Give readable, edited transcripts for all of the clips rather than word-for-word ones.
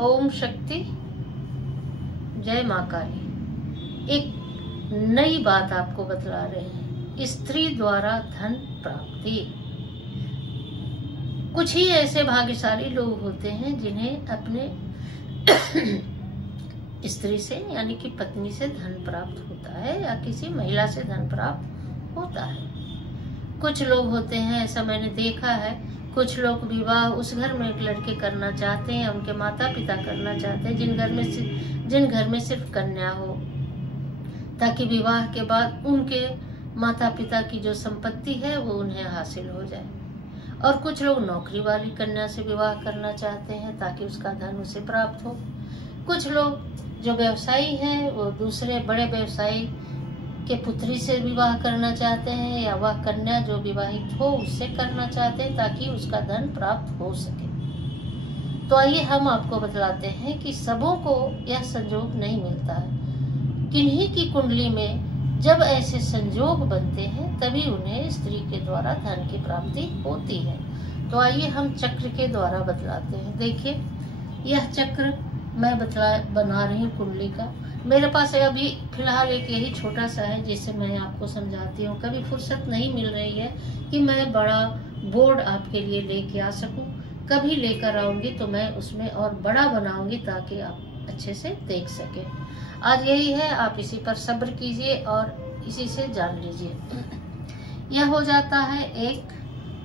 ओम शक्ति, जय माँ काली। एक नई बात आपको बतला रहे हैं, स्त्री द्वारा धन प्राप्ति। कुछ ही ऐसे भाग्यशाली लोग होते हैं जिन्हें अपने स्त्री से यानी कि पत्नी से धन प्राप्त होता है या किसी महिला से धन प्राप्त होता है। कुछ लोग होते हैं, ऐसा मैंने देखा है, कुछ लोग विवाह उस घर में एक लड़के करना चाहते हैं, उनके माता पिता करना चाहते हैं जिन घर में सिर्फ कन्या हो, ताकि विवाह के बाद उनके माता पिता की जो संपत्ति है वो उन्हें हासिल हो जाए। और कुछ लोग नौकरी वाली कन्या से विवाह करना चाहते हैं ताकि उसका धन उसे प्राप्त हो। कुछ लोग जो व्यवसायी हैं वो दूसरे बड़े व्यवसायी के पुत्री से विवाह करना चाहते हैं, या वह कन्या जो विवाहित हो उससे करना चाहते हैं ताकि उसका धन प्राप्त हो सके। तो आइए हम आपको बतलाते हैं कि सबों को यह संयोग नहीं मिलता है। किन्हीं की कुंडली में जब ऐसे संयोग बनते हैं तभी उन्हें स्त्री के द्वारा धन की प्राप्ति होती है। तो आइए हम चक्र के द्वारा बतलाते हैं। देखिए, यह चक्र मैं बना रही हूँ कुंडली का। मेरे पास अभी फिलहाल एक यही छोटा सा है जिससे मैं आपको समझाती हूँ। कभी फुर्सत नहीं मिल रही है कि मैं बड़ा बोर्ड आपके लिए लेके आ सकूं। कभी लेकर आऊंगी तो मैं उसमें और बड़ा बनाऊंगी ताकि आप अच्छे से देख सकें। आज यही है, आप इसी पर सब्र कीजिए और इसी से जान लीजिए। यह हो जाता है 1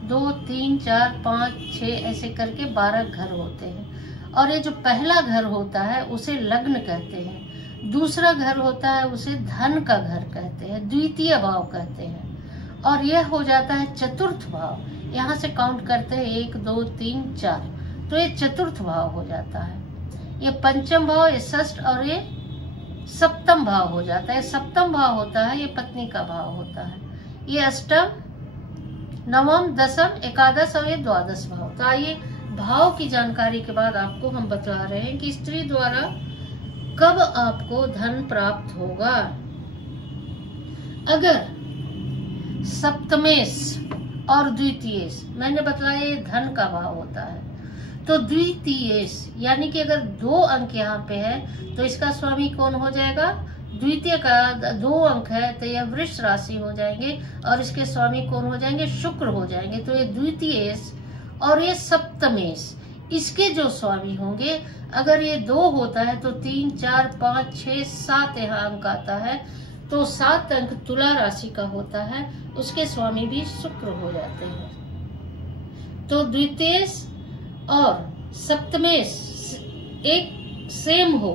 2 3 4 5 6 ऐसे करके 12 घर होते हैं। और ये जो पहला घर होता है उसे लग्न कहते हैं, दूसरा घर होता है उसे धन का घर कहते हैं, द्वितीय भाव कहते हैं, और यह हो जाता है चतुर्थ भाव। यहाँ से काउंट करते हैं 1 2 3 4, तो ये चतुर्थ भाव हो जाता है। ये पंचम भाव, ये षष्ठ और ये सप्तम भाव हो जाता है। सप्तम भाव होता है ये पत्नी का भाव होता है। ये अष्टम, नवम, दसम, एकादश और ये द्वादश भाव। तो आइए भाव की जानकारी के बाद आपको हम बता रहे हैं कि स्त्री द्वारा कब आपको धन प्राप्त होगा। अगर सप्तमेश और द्वितीयेश, मैंने बताया ये धन का भाव होता है, तो द्वितीयेश यानी कि अगर 2 अंक यहाँ पे है तो इसका स्वामी कौन हो जाएगा? द्वितीय का 2 अंक है तो यह वृष राशि हो जाएंगे और इसके स्वामी कौन हो जाएंगे? शुक्र हो जाएंगे। तो ये द्वितीयेश और ये सप्तमेश, इसके जो स्वामी होंगे, अगर ये 2 होता है तो 3 4 5 6 7 यहाँ अंक आता है, तो 7 अंक तुला राशि का होता है, उसके स्वामी भी शुक्र हो जाते हैं। तो द्वितीयेश और सप्तमेश एक सेम हो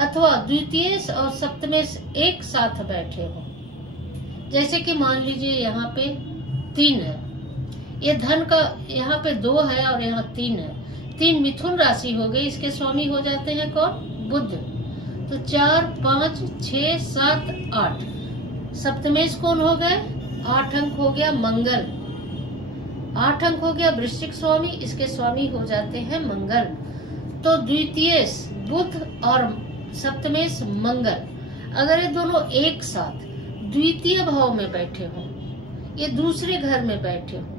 अथवा द्वितीयेश और सप्तमेश एक साथ बैठे हो। जैसे कि मान लीजिए यहाँ पे 3 है, ये धन का यहाँ पे 2 है और यहाँ 3 है। 3 मिथुन राशि हो गई, इसके स्वामी हो जाते हैं कौन? बुध। तो 4 5 6 7 8, सप्तमेश कौन हो गए? 8 अंक हो गया मंगल। 8 अंक हो गया वृश्चिक स्वामी, इसके स्वामी हो जाते हैं मंगल। तो द्वितीयेश बुध और सप्तमेश मंगल, अगर ये दोनों एक साथ द्वितीय भाव में बैठे हों, ये दूसरे घर में बैठे हों,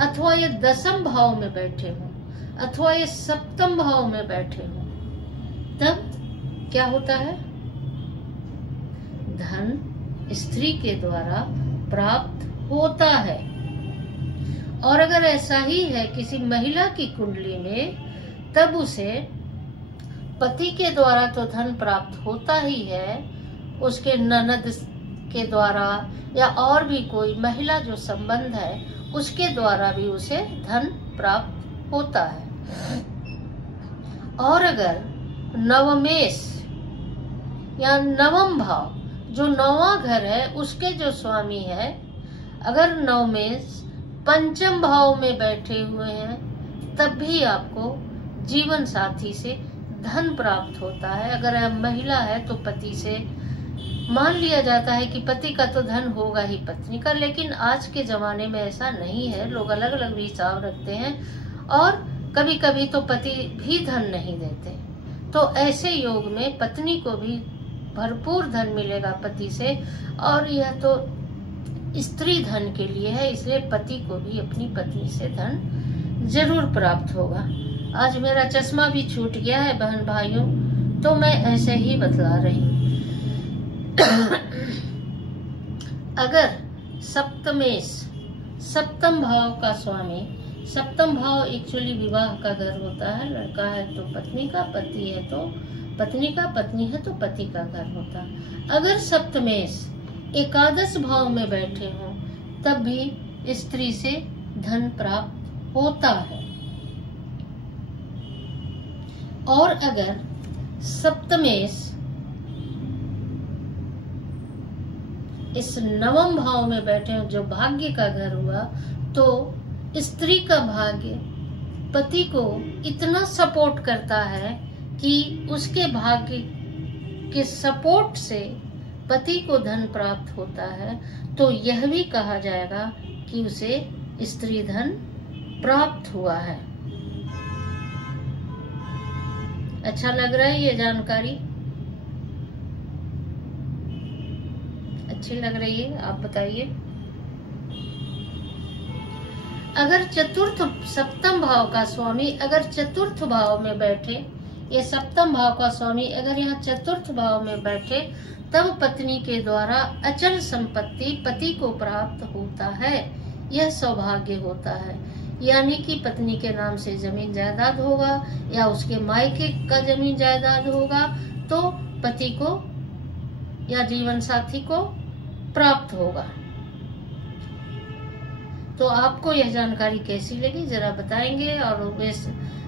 अथवा ये दसम भाव में बैठे हों, अथवा ये सप्तम भाव में बैठे हों, तब क्या होता है? धन स्त्री के द्वारा प्राप्त होता है। और अगर ऐसा ही है किसी महिला की कुंडली में, तब उसे पति के द्वारा तो धन प्राप्त होता ही है, उसके ननद के द्वारा या और भी कोई महिला जो संबंध है उसके द्वारा भी उसे धन प्राप्त होता है। और अगर नवमेश या नवम भाव, जो 9वां घर है, उसके जो स्वामी है, अगर नवमेश पंचम भाव में बैठे हुए हैं, तब भी आपको जीवन साथी से धन प्राप्त होता है। अगर महिला है तो पति से, मान लिया जाता है कि पति का तो धन होगा ही पत्नी का, लेकिन आज के जमाने में ऐसा नहीं है। लोग अलग अलग भी हिसाब रखते हैं और कभी कभी तो पति भी धन नहीं देते। तो ऐसे योग में पत्नी को भी भरपूर धन मिलेगा पति से, और यह तो स्त्री धन के लिए है, इसलिए पति को भी अपनी पत्नी से धन जरूर प्राप्त होगा। आज मेरा चश्मा भी छूट गया है बहन भाइयों, तो मैं ऐसे ही बतला रही हूँ। अगर सप्तमेश, सप्तम भाव का स्वामी, सप्तम भाव एक्चुअली विवाह का घर होता है। लड़का है तो पत्नी का, पति है तो पत्नी का, पत्नी है तो पति का घर होता है। अगर सप्तमेश एकादश भाव में बैठे हों तब भी स्त्री से धन प्राप्त होता है। और अगर सप्तमेश इस नवम भाव में बैठे हो, जो भाग्य का घर हुआ, तो स्त्री का भाग्य पति को इतना सपोर्ट करता है कि उसके भाग्य के सपोर्ट से पति को धन प्राप्त होता है। तो यह भी कहा जाएगा कि उसे स्त्री धन प्राप्त हुआ है। अच्छा लग रहा है ये जानकारी? अच्छी लग रही है? आप बताइए। अगर चतुर्थ सप्तम भाव का स्वामी अगर चतुर्थ भाव में बैठे, ये सप्तम भाव का स्वामी अगर यहाँ चतुर्थ भाव में बैठे, तब पत्नी के द्वारा अचल संपत्ति पति को प्राप्त होता है। यह सौभाग्य होता है। यानी कि पत्नी के नाम से जमीन जायदाद होगा या उसके मायके का जमीन जायदाद होगा, तो पति को या जीवन साथी को प्राप्त होगा। तो आपको यह जानकारी कैसी लगी जरा बताएंगे। और वे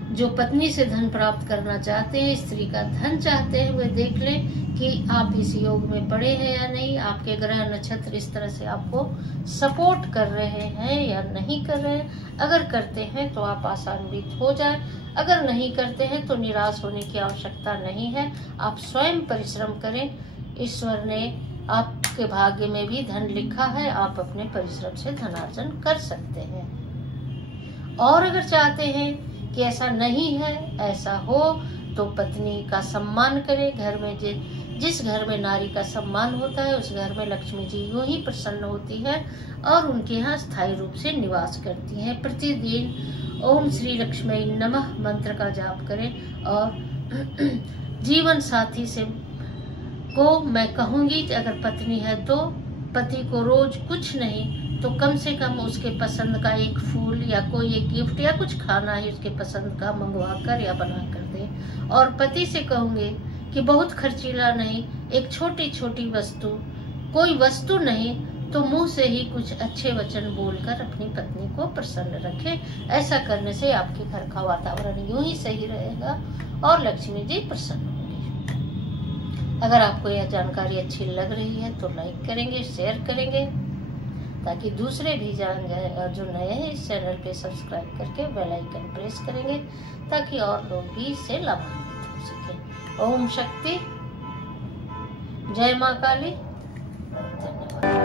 जो पत्नी से धन प्राप्त करना चाहते हैं, स्त्री का धन चाहते हैं, वे देख लें कि आप इस योग में पड़े हैं या नहीं, आपके ग्रह नक्षत्र इस तरह से आपको सपोर्ट कर रहे हैं या नहीं कर रहे हैं। अगर करते हैं तो आप आसान्वित हो जाए, अगर नहीं करते हैं तो निराश होने की आवश्यकता नहीं है। आप स्वयं परिश्रम करें। ईश्वर ने आपके भाग्य में भी धन लिखा है, आप अपने परिश्रम से धनार्जन कर सकते हैं। और अगर चाहते हैं कि ऐसा नहीं है, ऐसा हो, तो पत्नी का सम्मान करें। घर में जिस घर में नारी का सम्मान होता है, उस घर में लक्ष्मी जी यूं ही प्रसन्न होती है और उनके यहाँ स्थायी रूप से निवास करती हैं। प्रतिदिन ओम श्री लक्ष्मी नमः मंत्र का जाप करें। और जीवन साथी से को मैं कहूँगी कि अगर पत्नी है तो पति को रोज कुछ नहीं तो कम से कम उसके पसंद का एक फूल या कोई एक गिफ्ट या कुछ खाना ही उसके पसंद का मंगवा कर या बना कर दे। और पति से कहूँगी कि बहुत खर्चीला नहीं, एक छोटी छोटी वस्तु, कोई वस्तु नहीं तो मुंह से ही कुछ अच्छे वचन बोलकर अपनी पत्नी को प्रसन्न रखें। ऐसा करने से आपके घर का वातावरण यूं ही सही रहेगा और लक्ष्मी जी प्रसन्न होंगी। अगर आपको यह जानकारी अच्छी लग रही है तो लाइक करेंगे, शेयर करेंगे, ताकि दूसरे भी जान जाए। और जो नए हैं इस चैनल पे सब्सक्राइब करके बेल आइकन प्रेस करेंगे ताकि और लोग भी इससे लाभान्वित हो सकें। ओम शक्ति, जय माँ काली, धन्यवाद।